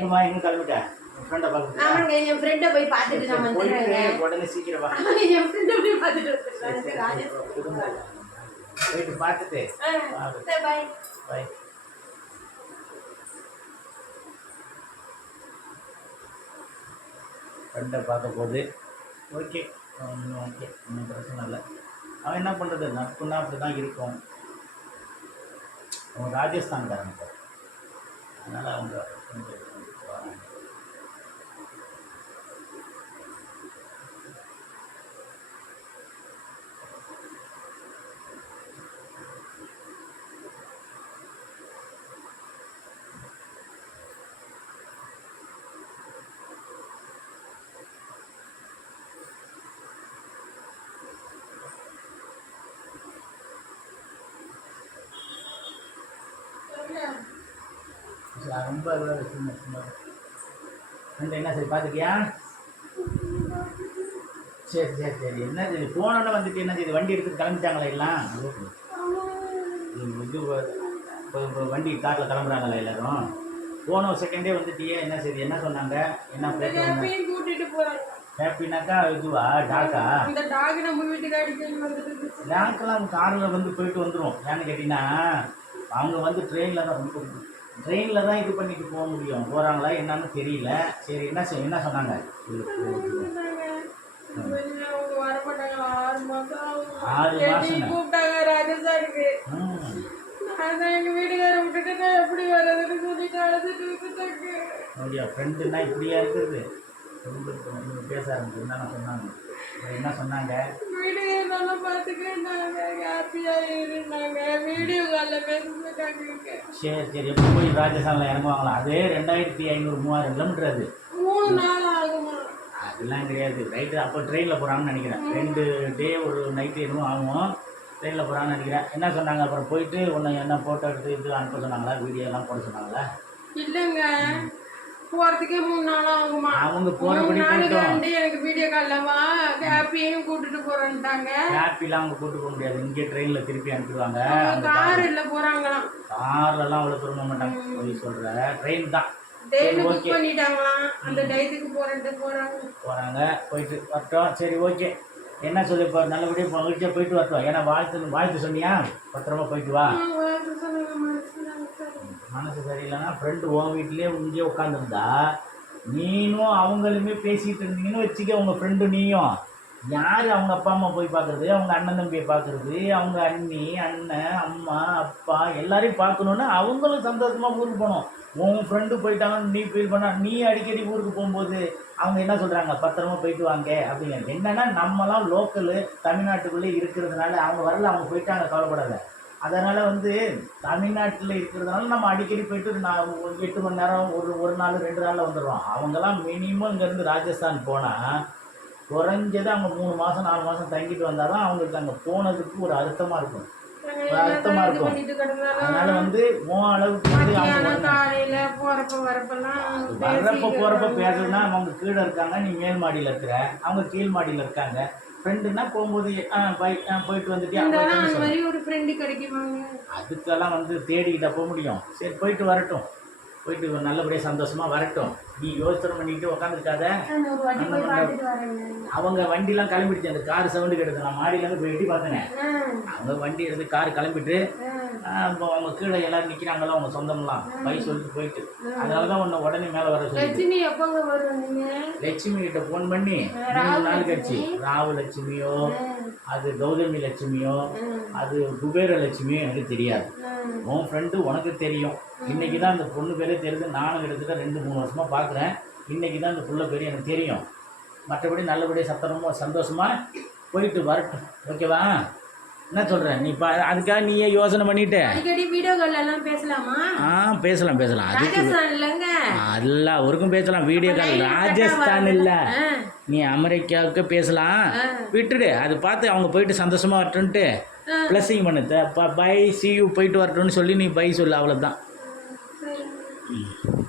எங்கம்மா எங்க கிளம்பிட்ட? ஃப்ரெண்டை பார்க்க ஆமாங்க என் ஃப்ரெண்டை போய் பார்த்துட்டு நான் உடனே சீக்கிரம் வா. என் ஃப்ரெண்டை போய் பார்த்துட்டு வந்துடுறேன். ராஜேஷ். போயிட்டு பார்த்துட்டு பாய் ஃப்ரெண்டை பார்க்க போகுது ஓகே ஒன்றும் ஓகே ஒன்றும் பிரச்சனை இல்லை. அவன் என்ன பண்ணுறது நட்புன்னா அப்படி தான் இருக்கும். அவன் ராஜஸ்தான்காரன் இப்போ. அதனால் அவங்க ரொம்ப சும்மா என்ன சரி பார்த்துட்டியா? சரி சரி சரி. என்ன சரி போனோன்னே வந்துட்டு என்ன செய்யுது வண்டி எடுத்துட்டு கிளம்பிட்டாங்களா எல்லாம்? இது வண்டி காரில் கிளம்புறாங்களா எல்லாரும். போன செகண்டே வந்துட்டியே என்ன செய்யுது என்ன சொன்னாங்க? என்ன கூட்டிட்டு போறாங்க ஹாப்பினாக்கா இதுவா? டாக்கா இந்த டாக் நம்ம வீட்டுக்கு அடிக்கடி வந்துட்டு டாக்கெல்லாம் காரில் வந்து போயிட்டு வந்துடும் ஏன்னு கேட்டிங்கன்னா அவங்க வந்து ட்ரெயினில் தான் ரொம்ப ட்ரெயினில் தான் இது பண்ணிட்டு போக முடியும். போகிறாங்களா என்னன்னு தெரியல. சரி என்ன என்ன சொன்னாங்க? ஆறு மாசம் கூப்பிட்டாங்க ராஜஸ்தானுக்கு ம் அதான் எங்க வீட்டுக்கார விட்டுட்டு நான் எப்படி வர்றதுன்னு சொல்லிட்டு அப்படியா ஃப்ரெண்டுன்னா இப்படியா இருக்குது ரொம்ப பேச ஆரம்பிச்சு என்ன சொன்னாங்க? என்ன சொன்னாங்க வீடியோ நல்லா பார்த்துக்கிட்டாங்க ஹாப்பியா இருந்தாங்க வீடியோ காலில் பேசிட்டாங்க சரி சரி. எப்போ போய் ராஜஸ்தானில் இறங்குவாங்களா அதே ரெண்டாயிரத்தி ஐநூறு மூவாயிரம் கிலோமீட்டர் அது. மூணு நாள் ஆகுமா? அதெல்லாம் கிடையாது. ரைட்டு அப்போ ட்ரெயினில் போகிறாங்கன்னு நினைக்கிறேன். ரெண்டு டே ஒரு நைட்டு என்னமோ ஆகும். ட்ரெயினில் போகிறாங்கன்னு நினைக்கிறேன். என்ன சொன்னாங்க? அப்புறம் போயிட்டு உன்னை என்ன ஃபோட்டோ எடுத்து இது அனுப்ப சொன்னாங்களா? வீடியோ எல்லாம் போட சொன்னாங்களா? இல்லைங்க. போறதுக்கே மூணு நாள் ஆகுமா? அவங்க போகிறபடி மூணு நாளுக்கு எனக்கு வீடியோ காலில் வா ஹாப்பியும் கூட்டிட்டு போறேன்ட்டாங்க. ஹாப்பிலாம் அவங்க கூட்டு போக முடியாது. இங்கே ட்ரெயினில் திருப்பி அனுப்பிடுவாங்க. கார் இல்லை போறாங்களாம். கார்லலாம் அவ்வளோ தூரம் போக மாட்டாங்க. போய் சொல்கிற ட்ரெயின் தான். ட்ரெயின் புக் பண்ணிட்டாங்களாம். அந்த டயத்துக்கு போறேன்ட்டு போறாங்க. போயிட்டு வரட்டும். சரி ஓகே என்ன சொல்லி இப்போ நல்லபடியாக மகிழ்ச்சியாக போயிட்டு வரட்டும். ஏன்னா வாழ்த்து வாழ்த்து சொன்னியா? பத்திரமா போயிட்டு வா ஆ, வாழ்த்து சொல்லுங்க, மனசுல சரி. மனசு சரியில்லைன்னா ஃப்ரெண்டு உன் வீட்லேயே இங்கே உட்காந்துருந்தா நீனும் அவங்களுமே பேசிகிட்டு இருந்தீங்கன்னு வச்சுக்க உங்கள் ஃப்ரெண்டு நீயும். யார் அவங்க அப்பா அம்மா போய் பார்க்குறது? அவங்க அண்ணன் தம்பியை பார்க்குறது? அவங்க அண்ணி அண்ணன் அம்மா அப்பா எல்லாரையும் பார்க்கணுன்னு அவங்களும் சந்தோஷமாக ஊருக்கு போகணும். உன் ஃப்ரெண்டு போயிட்டாங்கன்னு நீ ஃபீல் பண்ணால் நீ அடிக்கடி ஊருக்கு போகும்போது அவங்க என்ன சொல்கிறாங்க பத்திரமா போயிட்டு வாங்க. அப்படிங்க என்னென்னா நம்மலாம் லோக்கலு தமிழ்நாட்டுக்குள்ளே இருக்கிறதுனால அவங்க வரல அவங்க போயிட்டாங்க கவலைப்படாத. அதனால் வந்து தமிழ்நாட்டில் இருக்கிறதுனால நம்ம அடிக்கடி போயிட்டு ஒரு நா- ஒரு எட்டு மணி நேரம் ஒரு ஒரு நாள் ரெண்டு நாளில் வந்துடுறோம். அவங்கெல்லாம் மினிமம் இங்கேருந்து ராஜஸ்தான் போனால் குறைஞ்சது அவங்க மூணு மாதம் நாலு மாதம் தங்கிட்டு வந்தால் தான் அவங்களுக்கு அங்கே போனதுக்கு ஒரு அர்த்தமாக இருக்கும். அர்த்தமாக இருக்கும். அதனால் வந்து உன் அளவுக்கு வந்து வர்றப்ப போகிறப்ப. பேசணும்னா அவங்க கீழே இருக்காங்க நீ மேல் மாடியில் இருக்கிற. அவங்க கீழ் மாடியில் இருக்காங்க. ஃப்ரெண்டுன்னா போகும்போது பை போயிட்டு வந்துட்டியா இருந்தாலும் போயிட்டு அந்த வந்து மாதிரி ஒரு ஃப்ரெண்டு கிடைக்குமாங்க அதுக்கெல்லாம் வந்து தேடிக்கிட்ட போக முடியும். சரி போயிட்டு வரட்டும். போயிட்டு நல்லபடியாக சந்தோஷமா வரட்டும். நீ யோசனை பண்ணிட்டு உட்காந்துருக்காத அவங்க வண்டிலாம் கிளம்பிடுச்சு. அந்த கார் சவுண்டு கிடக்கு நான் மாடியிலேருந்து போய் எட்டி பார்த்தேனே. அவங்க வண்டி எடுத்து கார் கிளம்பிட்டு இப்போ அவங்க கீழே எல்லாரும் நிற்கிறாங்களோ அவங்க சொந்தம்லாம். பை சொல்லிட்டு போயிட்டு. அதனால தான் உன்னை உடனே மேலே வர சொல்லி லட்சுமி எப்பங்க வருவீங்க லட்சுமி கிட்ட ஃபோன் பண்ணி மூணு நாள் கழிச்சு. ராவு லட்சுமியோ அது கௌதமி லட்சுமியோ அது குபேர லட்சுமியோ எனக்கு தெரியாது. உன் ஃப்ரெண்டு உனக்கு தெரியும். இன்னைக்கு தான் அந்த பொண்ணு பேரே தெரியுது. நானும் கிட்டத்தட்ட ரெண்டு மூணு வருஷமா பார்க்குறேன் இன்னைக்கு தான் அந்த புள்ள பேர் எனக்கு தெரியும். மற்றபடி நல்லபடியாக சத்தனமாக சந்தோஷமா போயிட்டு வரட்டும். ஓகேவா? என்ன சொல்கிறேன் நீ பா அதுக்காக நீயே யோசனை பண்ணிட்ட. அடிக்கடி வீடியோ கால் எல்லாம் பேசலாமா? ஆ பேசலாம் பேசலாம். அதுக்கு எல்லா ஊருக்கும் பேசலாம். வீடியோ கால் ராஜஸ்தான் இல்லை. நீ அமெரிக்காவுக்கு பேசலாம். விட்டுடு. அது பார்த்து அவங்க போயிட்டு சந்தோஷமா வரட்டுன்ட்டு ப்ளஸ்ஸிங் பண்ணு பை சி யூ போயிட்டு வரட்டும்னு சொல்லி நீ பை சொல்லு. அவ்வளோதான் ம்.